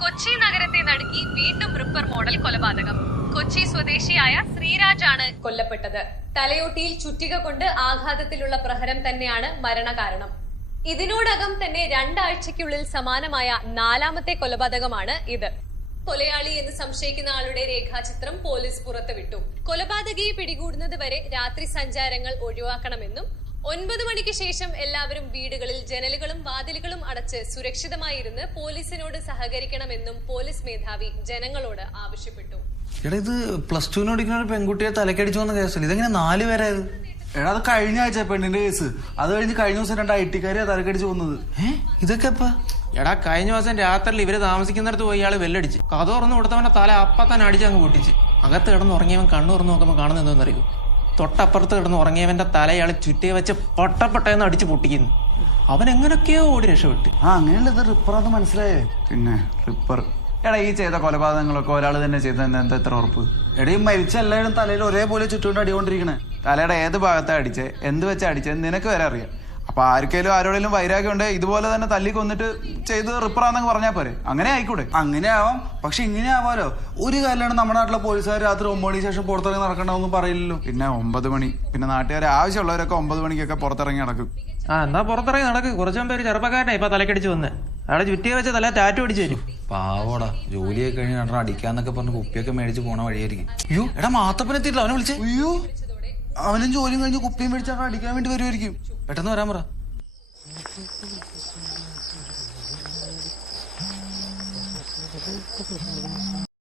കൊച്ചി നഗരത്തെ നടുക്കി വീണ്ടും ripper model കൊലപാതകം. കൊച്ചി സ്വദേശിയായ ശ്രീരാജാണ് കൊല്ലപ്പെട്ടത്. തലയോട്ടിയിൽ ചുറ്റിക കൊണ്ട് ആഘാതത്തിലുള്ള പ്രഹരം തന്നെയാണ് മരണകാരണം. ഇതിനോടകം തന്നെ 2 ആഴ്ചയ്ക്കുള്ളിൽ സമാനമായ 4ാമത്തെ കൊലപാതകമാണ് ഇത്. കൊലയാളി എന്ന് സംശയിക്കുന്ന ആളുടെ രേഖാചിത്രം പോലീസ് പുറത്തുവിട്ടു. കൊലപാതകയെ പിടികൂടുന്നത് വരെ രാത്രി സഞ്ചാരങ്ങൾ ഒഴിവാക്കണമെന്നും 9 മണിക്ക് ശേഷം എല്ലാവരും വീടുകളിൽ ജനലുകളും വാതിലുകളും അടച്ച് സുരക്ഷിതമായിരുന്ന് പോലീസിനോട് സഹകരിക്കണമെന്നും പോലീസ് മേധാവി ജനങ്ങളോട് ആവശ്യപ്പെട്ടു. എടാ, ഇത് +2 പഠിക്കുന്ന ഒരു പെൺകുട്ടിയെ തലക്കടിച്ചു വന്ന കേസല്ല. ഇതെങ്ങനെ 4 പേരായത്? എടാ, അത് കഴിഞ്ഞ ആഴ്ച പെണ്ണിന്റെ കേസ്. അത് കഴിഞ്ഞ് കഴിഞ്ഞ ദിവസം 2 IT-കാരെ തലക്കടിച്ചു വന്നത്. ഇതൊക്കെ എപ്പാ? എടാ, കഴിഞ്ഞ ദിവസം രാത്രിയിൽ ഇവര് താമസിക്കുന്നിടത്ത് പോയി ഇയാള് വെല്ലടിച്ച് കഥ തുറന്നു കൊടുത്തവന്റെ തല തന്നെ അടിച്ച് അങ്ങ് പൊട്ടിച്ച്. അകത്ത് കിടന്ന് ഉറങ്ങിയവൻ കണ്ണു തുറന്നു നോക്കുമ്പോൾ കാണുന്ന എന്തോന്നറിയോ? തൊട്ടപ്പുറത്ത് കിടന്ന് ഉറങ്ങിയവന്റെ തല ഇയാള് ചുറ്റിയെ വെച്ച് പൊട്ടപ്പെട്ടെന്ന് അടിച്ച് പൊട്ടിക്കുന്നു. അവൻ എങ്ങനെയൊക്കെയോ ഓടി രക്ഷപ്പെട്ട്. അങ്ങനെയല്ല, ഇത് റിപ്പറാന്ന് മനസ്സിലായേ. പിന്നെ റിപ്പർ. എടാ, ഈ ചെയ്ത കൊലപാതകങ്ങളൊക്കെ ഒരാൾ തന്നെ ചെയ്തതെന്ന് എന്താ ഇത്ര ഉറപ്പ്? എടാ, ഈ മരിച്ച എല്ലാവരും തലയിൽ ഒരേപോലെ ചുറ്റുകൊണ്ട് അടികൊണ്ടിരിക്കണേ. തലയുടെ ഏത് ഭാഗത്താ അടിച്ചേ, എന്ത് വെച്ചാ അടിച്ചത് നിനക്ക് വരെ അറിയാം. അപ്പൊ ആർക്കെങ്കിലും ആരോടെങ്കിലും വൈരാഗ്യം ഉണ്ടേ ഇതുപോലെ തന്നെ തല്ലി കൊന്നിട്ട് ചെയ്ത് റിപ്പറാന്നൊക്കെ പറഞ്ഞാൽ പോരെ? അങ്ങനെ ആയിക്കൂടെ? അങ്ങനെ ആവാം, പക്ഷെ ഇങ്ങനെ ആവാലോ. ഒരു കാലാണ് നമ്മുടെ നാട്ടിലെ പോലീസുകാർ രാത്രി 9 മണിക്ക് ശേഷം പുറത്തിറങ്ങി നടക്കണമെന്നും പറയില്ലല്ലോ. പിന്നെ 9 മണി, പിന്നെ നാട്ടുകാരെ ആവശ്യമുള്ളവരൊക്കെ 9 മണിക്കൊക്കെ പുറത്തിറങ്ങി നടക്കും. എന്നാ പുറത്തിറങ്ങി നടക്ക്. കുറച്ചു മുമ്പ് ഒരു ചെറുപ്പക്കാരനെ ഇപ്പൊ തലക്കടിച്ച് വന്ന് അയാളെ ചുറ്റിയെ വെച്ച് തല ടാറ്റു അടിച്ചു തരും. പാവോടാ, ജോലിയൊക്കെ കഴിഞ്ഞ് നടന്ന അടിക്കാന്നൊക്കെ പറഞ്ഞ് കുപ്പിയൊക്കെ മേടിച്ച് പോണ വഴിയായിരിക്കും. അയ്യോ, എടാ, മാത്തപ്പനെത്തിയില്ല, അവനെ വിളിച്ചേ. അയ്യോ, അവനും ജോലിയും കഴിഞ്ഞ് കുപ്പിയും മേടിച്ചാൽ അടിക്കാൻ വേണ്ടി വരുമായിരിക്കും. പെട്ടെന്ന് വരാൻ പറ.